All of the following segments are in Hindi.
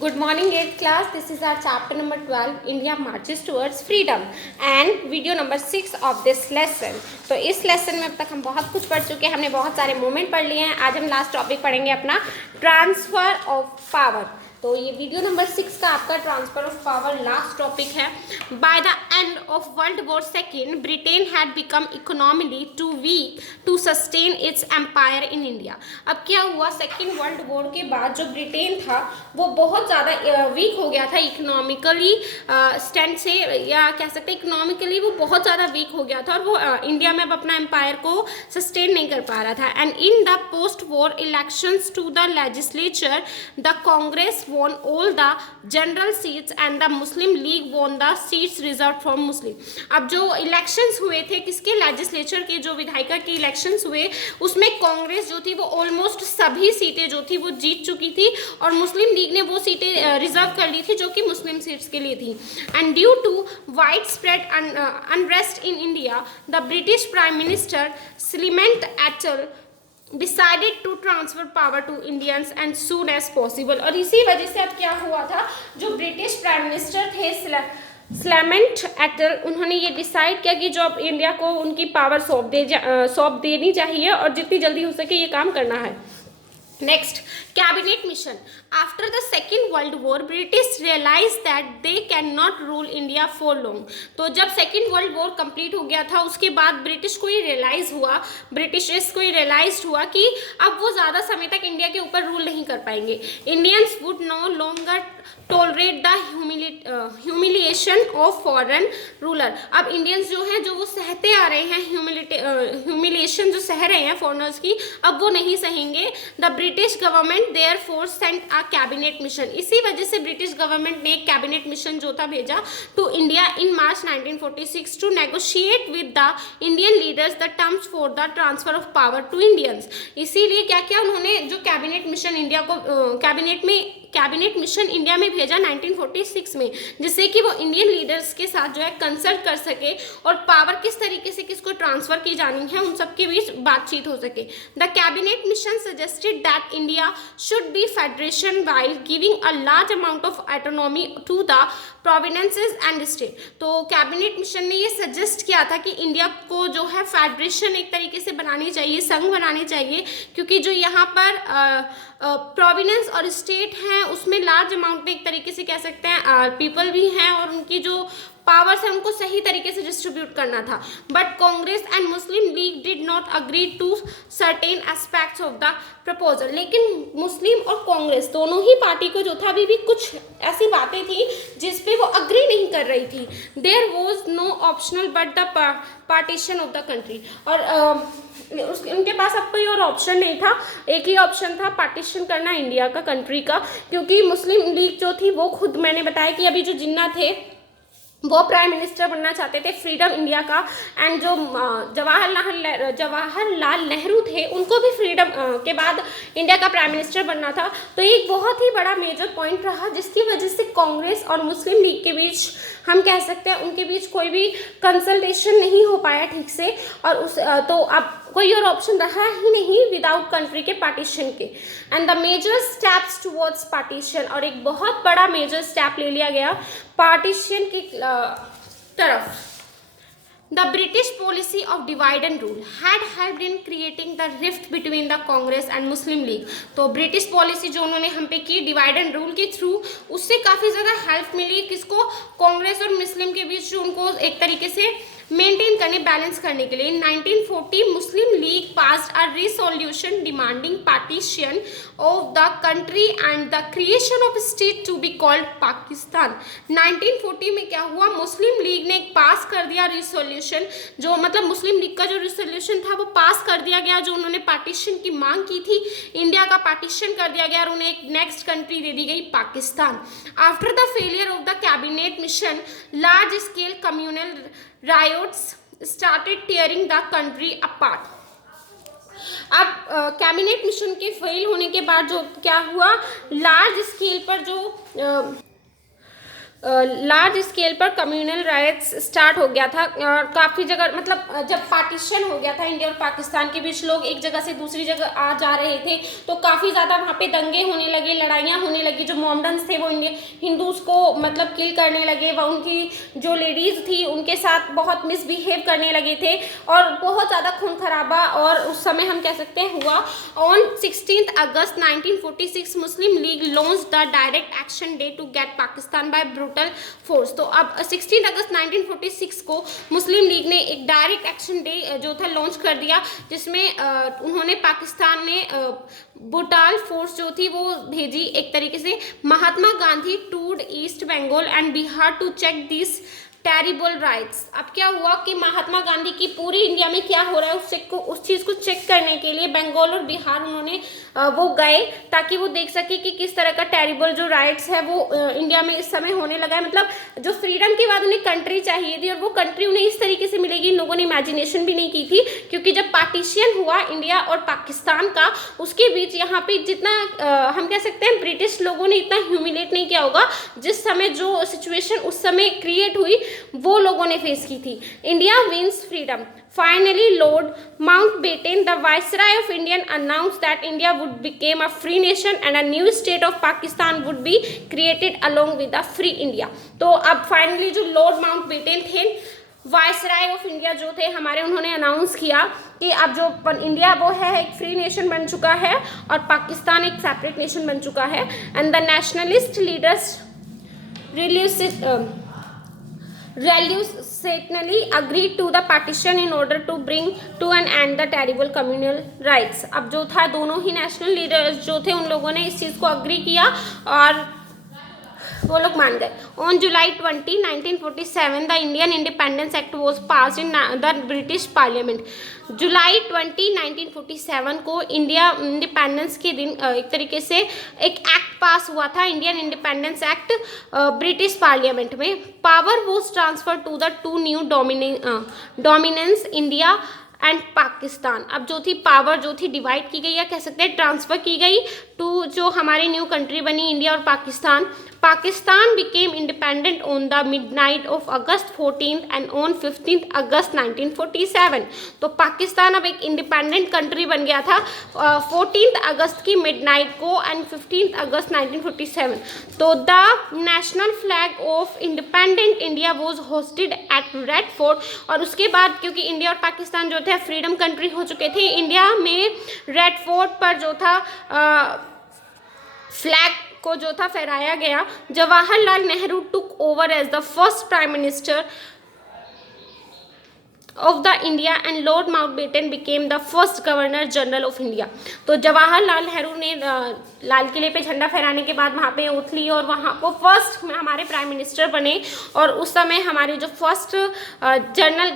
Good morning 8th class. This is our chapter number 12 India marches towards freedom and video number 6 of this lesson. तो इस लेसन में अब तक हम बहुत कुछ पढ़ चुके हैं, हमने बहुत सारे मोमेंट पढ़ लिए हैं. आज हम लास्ट टॉपिक पढ़ेंगे अपना ट्रांसफर ऑफ पावर. तो ये वीडियो नंबर 6 का आपका transfer of power last topic है. By the end of world war second Britain had become economically too weak to sustain its empire in India. अब क्या हुआ, सेकेंड वर्ल्ड वॉर के बाद जो ब्रिटेन था वो बहुत ज़्यादा वीक हो गया था इकोनॉमिकली स्टैंड से, या कह सकते हैं इकोनॉमिकली वो बहुत ज़्यादा वीक हो गया था और वो इंडिया में अब अपना एम्पायर को सस्टेन नहीं कर पा रहा था. And in the post war elections to the legislature the Congress won all the general seats and the Muslim League won the seats reserved for Muslim. अब जो इलेक्शंस हुए थे किसके, लेजिस्लेचर के, जो विधायिका के इलेक्शंस हुए उसमें कांग्रेस जो थी वो ऑलमोस्ट सभी सीटें जो थी वो जीत चुकी थी और मुस्लिम लीग ने वो सीटें रिजर्व कर ली थी जो कि मुस्लिम सीट्स के लिए थी. And due to widespread unrest in India the British prime minister Clement Attlee decided to transfer power to Indians and soon as possible. और इसी वजह से अब क्या हुआ था, जो ब्रिटिश प्राइम मिनिस्टर थे स्लेमेंट एटल, उन्होंने ये डिसाइड किया कि जो अब इंडिया को उनकी पावर सौंप देनी चाहिए और जितनी जल्दी हो सके ये काम करना है. Next, cabinet mission. After the second world war British realize that they can not rule India for long. तो जब सेकेंड वर्ल्ड वॉर कंप्लीट हो गया था उसके बाद ब्रिटिश को ये रियलाइज हुआ कि अब वो ज़्यादा समय तक इंडिया के ऊपर रूल नहीं कर पाएंगे. Indians would know longer tolerate the humiliation of foreign ruler. अब इंडियंस जो हैं जो वो सहते आ रहे हैं, ह्यूमिलिएशन जो सह रहे हैं फॉरेनर्स की, अब वो नहीं सहेंगे. The British government therefore sent a cabinet mission. इसी वजह से ब्रिटिश गवर्नमेंट ने एक कैबिनेट मिशन जो था भेजा to India in March 1946 to negotiate with the Indian leaders the terms for the transfer of power to Indians. इसीलिए क्या किया उन्होंने, जो कैबिनेट मिशन इंडिया को कैबिनेट मिशन इंडिया में भेजा 1946 में, जिससे कि वो इंडियन लीडर्स के साथ जो है कंसल्ट कर सके और पावर किस तरीके से किसको ट्रांसफर की जानी है उन सब के बीच बातचीत हो सके. The cabinet mission suggested that India should be federation while giving a large amount of autonomy to the provinces and state. तो कैबिनेट मिशन ने ये सजेस्ट किया था कि इंडिया को जो है फेडरेशन एक तरीके से बनानी चाहिए, संघ बनानी चाहिए, क्योंकि जो यहाँ पर प्रोविडेंस और स्टेट हैं उसमें लार्ज अमाउंट में एक तरीके से कह सकते हैं पीपल भी हैं और उनकी जो पावर्स है उनको सही तरीके से डिस्ट्रीब्यूट करना था. But Congress and Muslim League did not agree to certain aspects of the proposal. लेकिन मुस्लिम और कांग्रेस दोनों ही पार्टी को जो था अभी भी कुछ ऐसी बातें थी जिस पे वो अग्री नहीं कर रही थी. There was no optional but the partition of the country. और उनके पास अब कोई और ऑप्शन नहीं था, एक ही ऑप्शन था, पार्टीशन करना इंडिया का, कंट्री का, क्योंकि मुस्लिम लीग जो थी वो खुद, मैंने बताया कि अभी जो जिन्ना थे वो प्राइम मिनिस्टर बनना चाहते थे फ्रीडम इंडिया का, एंड जो जवाहरलाल नेहरू थे उनको भी फ्रीडम के बाद इंडिया का प्राइम मिनिस्टर बनना था. तो एक बहुत ही बड़ा मेजर पॉइंट रहा जिसकी वजह से कांग्रेस और मुस्लिम लीग के बीच, हम कह सकते हैं उनके बीच कोई भी कंसल्टेशन नहीं हो पाया ठीक से, और तो अब कोई और ऑप्शन रहा ही नहीं विदाउट कंट्री के पार्टीशन के. And the major steps towards partition, और एक बहुत बड़ा मेजर स्टेप ले लिया गया पार्टीशन की तरफ. The British policy of divide and rule had helped in creating the rift between the Congress and Muslim League. तो ब्रिटिश पॉलिसी जो उन्होंने हम पे की डिवाइड एंड रूल के थ्रू, उससे काफ़ी ज़्यादा हेल्प मिली किसको, कांग्रेस और मुस्लिम के बीच उनको एक तरीके से मेंटेन करने, बैलेंस करने के लिए. In 1940 Muslim League passed a resolution demanding partition of the country and the creation of state to be called Pakistan. 1940 में क्या हुआ, मुस्लिम लीग ने पास कर दिया रिसोल्यूशन, जो मतलब मुस्लिम लीग का जो रिसोल्यूशन था वो पास कर दिया गया, जो उन्होंने पार्टीशन की मांग की थी, इंडिया का पार्टीशन कर दिया गया और उन्हें एक नेक्स्ट कंट्री दे दी गई, Pakistan. After the failure of the cabinet mission large scale communal riots started tearing the country apart. अब कैबिनेट मिशन के फेल होने के बाद जो क्या हुआ, लार्ज स्केल पर जो लार्ज स्केल पर कम्युनल राइट्स स्टार्ट हो गया था और काफ़ी जगह मतलब जब पार्टीशन हो गया था इंडिया और पाकिस्तान के बीच, लोग एक जगह से दूसरी जगह आ जा रहे थे तो काफ़ी ज़्यादा वहाँ पे दंगे होने लगे, लड़ाइयाँ होने लगी। जो मोहम्मडन्स थे वो हिंदूज़ को मतलब किल करने लगे, वह उनकी जो लेडीज़ थी उनके साथ बहुत मिसबिहेव करने लगे थे और बहुत ज़्यादा खून खराबा और उस समय हम कह सकते हैं हुआ। On 16 August 1946 Muslim League launch the direct action day to get Pakistan by brutal force. तो अब 16 अगस्त 1946 को मुस्लिम लीग ने एक डायरेक्ट एक्शन डे जो था लॉन्च कर दिया, जिसमें उन्होंने पाकिस्तान ने ब्रूटल फोर्स जो थी वो भेजी। एक तरीके से Mahatma Gandhi toured East Bengal and Bihar to check this terrible riots. अब क्या हुआ कि महात्मा गांधी की पूरी इंडिया में क्या हो रहा है उस चीज़ को चेक करने के लिए बंगाल और बिहार उन्होंने वो गए ताकि वो देख सके कि किस तरह का टेरिबल जो राइट्स है वो इंडिया में इस समय होने लगा है। मतलब जो फ्रीडम के बाद उन्हें कंट्री चाहिए थी और वो कंट्री उन्हें इस तरीके से मिलेगी, इन लोगों ने इमेजिनेशन भी नहीं की थी। क्योंकि जब पार्टीशन हुआ इंडिया और पाकिस्तान का, उसके बीच यहाँ पे जितना हम कह सकते हैं ब्रिटिश लोगों ने इतना ह्यूमिलेट नहीं किया होगा जिस समय जो सिचुएशन उस समय क्रिएट हुई वो लोगों ने फेस की थी। India wins freedom. Finally, Lord Mountbatten, the Viceroy of India, announced that India would become a free nation and a new state of Pakistan would be created along with a free India. तो अब फाइनली जो लॉर्ड माउंटबेटन थे, वाइसराय ऑफ इंडिया जो थे हमारे, उन्होंने अनाउंस किया कि अब जो इंडिया वो है एक फ्री नेशन बन चुका है और पाकिस्तान एक सेपरेट नेशन बन चुका है। And the nationalist leaders reluctantly agreed to the partition in order to bring to an end the terrible communal rights। अब जो था दोनों ही नेशनल लीडर्स जो थे उन लोगों ने इस चीज़ को अग्री किया और वो लोग मान गए। ऑन July 20, 1947 the Indian Independence Act was passed in the British Parliament. जुलाई 20, 1947 को इंडिया इंडिपेंडेंस के दिन एक तरीके से एक एक्ट पास हुआ था, Indian Independence Act, British Parliament में। Power was transfer to the two new dominions India and Pakistan. अब जो थी पावर जो थी डिवाइड की गई या कह सकते हैं ट्रांसफ़र की गई टू जो हमारी न्यू कंट्री बनी इंडिया और Pakistan. Pakistan became independent on the midnight of August 14 and on 15 अगस्त 1947। तो पाकिस्तान अब एक इंडिपेंडेंट कंट्री बन गया था 14 अगस्त की मिडनाइट को एंड 15 अगस्त 1947। तो the national flag of independent India was hoisted at Red Fort. और उसके बाद क्योंकि इंडिया और पाकिस्तान जो थे फ्रीडम कंट्री हो चुके थे, इंडिया में रेड फोर्ट पर जो था फ्लैग को जो था फहराया गया। Jawaharlal Nehru took over as the first prime minister of the India and Lord Mountbatten became the first governor general of India. तो जवाहरलाल नेहरू ने लाल किले पे झंडा फहराने के बाद वहाँ पे ओथ ली और वहाँ वो फर्स्ट हमारे प्राइम मिनिस्टर बने। और उस समय हमारे जो फर्स्ट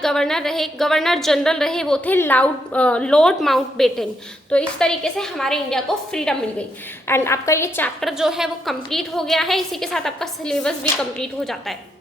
गवर्नर जनरल रहे वो थे लॉर्ड माउंटबेटन। तो इस तरीके से हमारे इंडिया को फ्रीडम मिल गई। एंड आपका ये चैप्टर जो है वो कंप्लीट हो गया है, इसी के साथ आपका सिलेबस भी कंप्लीट हो जाता है।